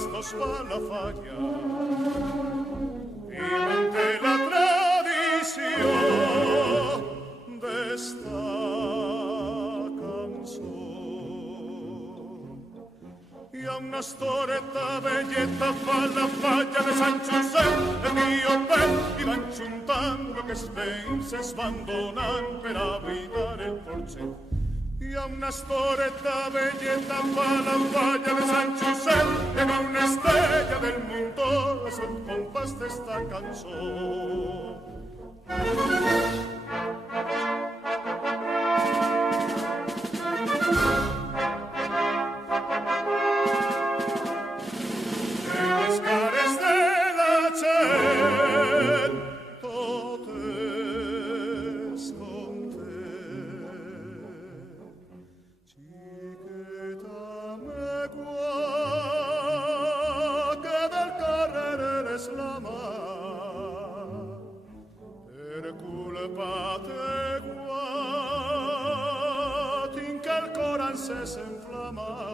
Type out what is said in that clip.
estos va la falla y manté la tradición de esta canción. Y a una storetta belleta fa la falla de San José, el mio bel, i van juntando que es veïns es van donant per a buidar el porxet. Y a una storetta belleta fa la falla de San José, en una estrella del mundo es el compás de esta canción. Se inflama